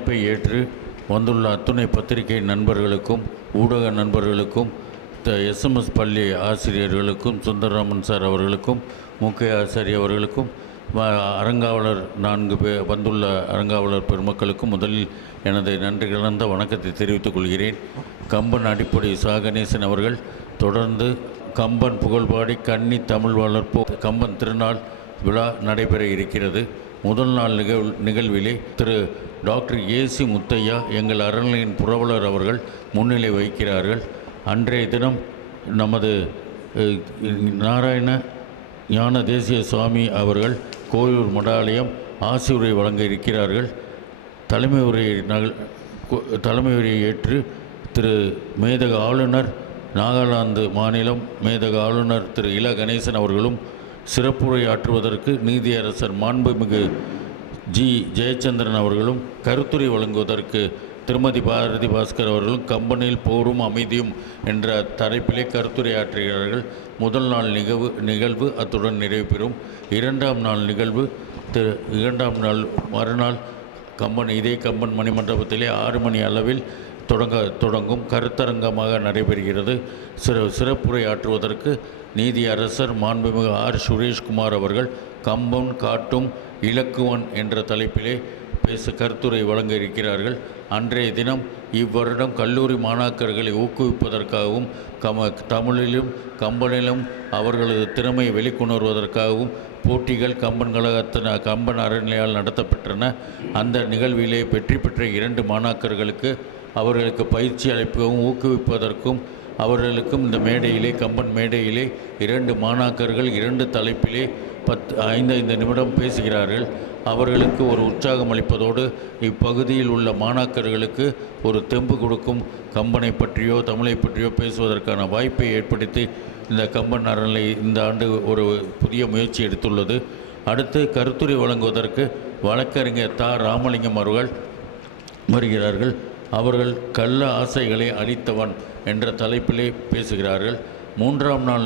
அழைப்பை ஏற்று வந்துள்ள அத்துணை பத்திரிகை நண்பர்களுக்கும் ஊடக நண்பர்களுக்கும் எஸ்எம்எஸ் பள்ளி ஆசிரியர்களுக்கும் சுந்தரராமன் சார் அவர்களுக்கும் முக்கிய ஆசிரியர் அவர்களுக்கும் அறங்காவலர் 4 வந்துள்ள அறங்காவலர் பெருமக்களுக்கும் முதலில் எனது நன்றி கலந்த வணக்கத்தை தெரிவித்துக் கொள்கிறேன். கம்பன் அடிப்படை கணேசன் அவர்கள் தொடர்ந்து கம்பன் புகழ்பாடி கன்னி தமிழ் வளர்ப்போ கம்பன் திருநாள் விழா நடைபெற இருக்கிறது. முதல் நாள் நிகழ்விலே திரு டாக்டர் ஏசி முத்தையா எங்கள் அறநிலையின் புரவலர் அவர்கள் முன்னிலை வகிக்கிறார்கள். அன்றைய தினம் நமது நாராயண ஞான தேசிய சுவாமி அவர்கள் கோயிலூர் மடாலயம் ஆசியுரை வழங்க இருக்கிறார்கள். தலைமை உரையை ஏற்று திரு மேதக ஆளுநர் நாகாலாந்து மாநிலம் மேதக ஆளுநர் திரு இல கணேசன் அவர்களும் சிறப்புரை ஆற்றுவதற்கு நீதியரசர் மாண்புமிகு ஜி ஜெயச்சந்திரன் அவர்களும் கருத்துரை வழங்குவதற்கு திருமதி பாரதி பாஸ்கர் அவர்களும் கம்பனில் போரும் அமைதியும் என்ற தலைப்பிலே கருத்துரை ஆற்றுகிறார்கள். முதல் நாள் நிகழ்வு அத்துடன் நிறைவு பெறும். இரண்டாம் நாள் மறுநாள் இதே கம்பன் மணிமண்டபத்திலே 6 மணி அளவில் தொடங்கும் கருத்தரங்கமாக நடைபெறுகிறது. சிறப்புரை ஆற்றுவதற்கு நீதியரசர் மாண்புமிகு ஆர் சுரேஷ்குமார் அவர்கள் கம்பன் காட்டும் இலக்குவன் என்ற தலைப்பிலே கருத்துரை வழங்க இருக்கிறார்கள். அன்றைய தினம் இவ்வருடம் கல்லூரி மாணாக்கர்களை ஊக்குவிப்பதற்காகவும் தமிழிலும் கம்பனிலும் அவர்களது திறமையை வெளிக்கொணர்வதற்காகவும் போட்டிகள் கம்பன் அறநிலையால் நடத்தப்பெற்றன. அந்த நிகழ்விலே வெற்றி பெற்ற 2 மாணாக்கர்களுக்கு அவர்களுக்கு பயிற்சி அளிப்பவும் ஊக்குவிப்பதற்கும் அவர்களுக்கும் இந்த மேடையிலே கம்பன் மேடையிலே 2 மாணாக்கர்கள் 2 தலைப்பிலே 5 நிமிடம் பேசுகிறார்கள். அவர்களுக்கு ஒரு உற்சாகம் அளிப்பதோடு இப்பகுதியில் உள்ள மாணாக்கர்களுக்கு ஒரு தெம்பு கொடுக்கும் கம்பனை பற்றியோ தமிழை பற்றியோ பேசுவதற்கான வாய்ப்பை ஏற்படுத்தி இந்த கம்பன் அறநிலை இந்த ஆண்டு ஒரு புதிய முயற்சி எடுத்துள்ளது. அடுத்து கருத்துரை வழங்குவதற்கு வழக்கறிஞர் ராமலிங்கம் அவர்கள் வருகிறார்கள். அவர்கள் கள்ள ஆசைகளை அளித்தவன் என்ற தலைப்பிலே பேசுகிறார்கள். 3ஆம் நாள்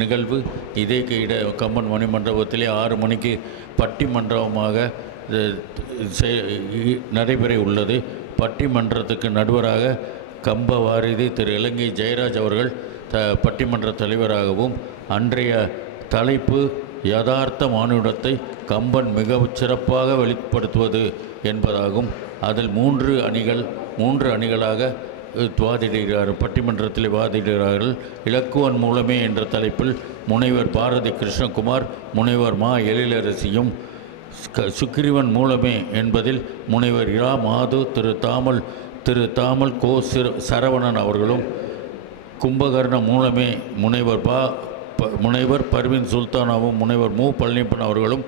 நிகழ்வு இதே கம்பன் மணிமண்டபத்திலே 6 மணிக்கு பட்டிமன்றமாக நடைபெற உள்ளது. பட்டிமன்றத்துக்கு நடுவராக கம்ப வாரிதி திரு இலங்கை ஜெயராஜ் அவர்கள் பட்டிமன்ற தலைவராகவும், அன்றைய தலைப்பு யதார்த்த மானுடத்தை கம்பன் மிகவும் சிறப்பாக வெளிப்படுத்துவது என்பதாகும். அதில் 3 அணிகளாக பட்டிமன்றத்தில் வாதிடுகிறார்கள். இலக்குவன் மூலமே என்ற தலைப்பில் முனைவர் பாரதி கிருஷ்ணகுமார், முனைவர் மா எழிலரசியும், சுக்கிரீவன் மூலமே என்பதில் முனைவர் இரா மாது, திரு தாமல் கோ சரவணன் அவர்களும், கும்பகர்ண மூலமே முனைவர் பர்வீன் சுல்தானாவும் முனைவர் மு பழனியப்பன் அவர்களும்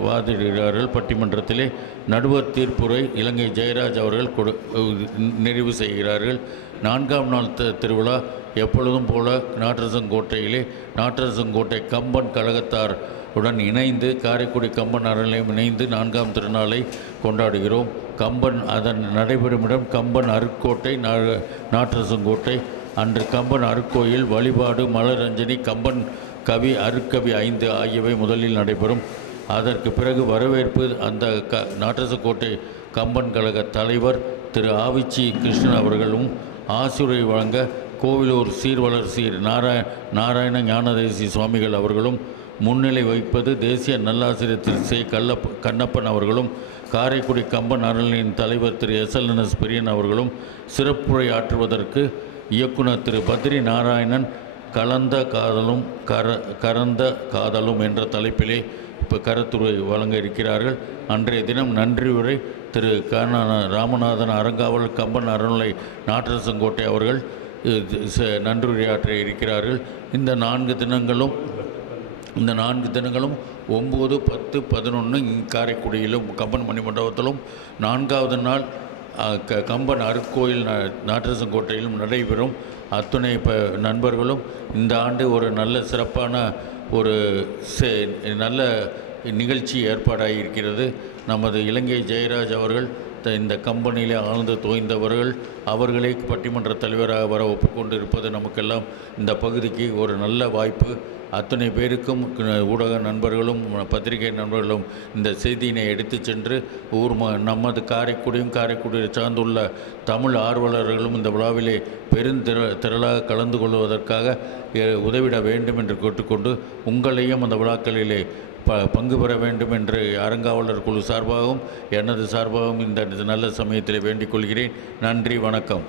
வாதிடுகிறார்கள். பட்டிமன்றத்திலே நடுவர் தீர்ப்புரை இலங்கை ஜெயராஜ் அவர்கள் நிறைவு செய்கிறார்கள். 4ஆம் நாள் திருவிழா எப்பொழுதும் போல நாட்டரசங்கோட்டை கம்பன் கழகத்தார் உடன் இணைந்து காரைக்குடி கம்பன் அறநிலையம் இணைந்து 4ஆம் திருநாளை கொண்டாடுகிறோம். கம்பன் அதன் நடைபெறும் இடம் கம்பன் அருக்கோட்டை நாட்டரசங்கோட்டை. அன்று கம்பன் அருக்கோயில் வழிபாடு, மலரஞ்சனி, கம்பன் கவி, அருக்கவி 5 ஆகியவை முதலில் நடைபெறும். அதற்கு பிறகு வரவேற்பு. அந்த நாட்டரசங்கோட்டை கம்பன் கழக தலைவர் திரு ஆவிச்சி கிருஷ்ணன் அவர்களும் ஆசியுரை வழங்க கோவிலூர் சீர்வளர் நாராயண ஞானதேசி சுவாமிகள் அவர்களும் முன்னிலை வகிப்பது தேசிய நல்லாசிரியர் திரு சே கண்ணப்பன் அவர்களும் காரைக்குடி கம்பன் அறநிலையின் தலைவர் திரு SLNS பிரியன் அவர்களும் சிறப்புரை ஆற்றுவதற்கு இயக்குனர் திரு பத்ரி நாராயணன் கறந்த காதலும் என்ற தலைப்பிலே கருத்துரை வழங்க இருக்கிறார்கள். அன்றைய தினம் நன்றியுரை திரு ராமநாதன் அறங்காவலர் கம்பன் அறநிலை நாட்டரசங்கோட்டை அவர்கள் நன்றியுரையாற்ற இருக்கிறார்கள். இந்த 4 தினங்களும் 9, 10, 11 காரைக்குடியிலும் கம்பன் மணிமண்டபத்திலும், 4ஆவது நாள் கம்பன் அருக்கோயில் நாட்டரசங்கோட்டையிலும் நடைபெறும். அத்துணை நண்பர்களும் இந்த ஆண்டு ஒரு நல்ல சிறப்பான ஒரு நல்ல நிகழ்ச்சி ஏற்பாடாகி இருக்கிறது. நமது இலங்கை ஜெயராஜ் அவர்கள் இந்த கம்பெனியிலே ஆழ்ந்து தோய்ந்தவர்கள், அவர்களே பட்டிமன்ற தலைவராக வர ஒப்புக்கொண்டு இருப்பது நமக்கெல்லாம் இந்த பகுதிக்கு ஒரு நல்ல வாய்ப்பு. அத்தனை பேருக்கும் ஊடக நண்பர்களும் பத்திரிகை நண்பர்களும் இந்த செய்தியினை எடுத்து சென்று நமது காரைக்குடியும் காரைக்குடியை சார்ந்துள்ள தமிழ் ஆர்வலர்களும் இந்த விழாவிலே திரளாக கலந்து கொள்வதற்காக உதவிட வேண்டும் என்று கேட்டுக்கொண்டு உங்களையும் அந்த விழாக்களிலே பங்கு பெற வேண்டும் என்று அறங்காவலர் குழு சார்பாகவும் எனது சார்பாகவும் இந்த நல்ல சமயத்தில் வேண்டிக் கொள்கிறேன். நன்றி, வணக்கம்.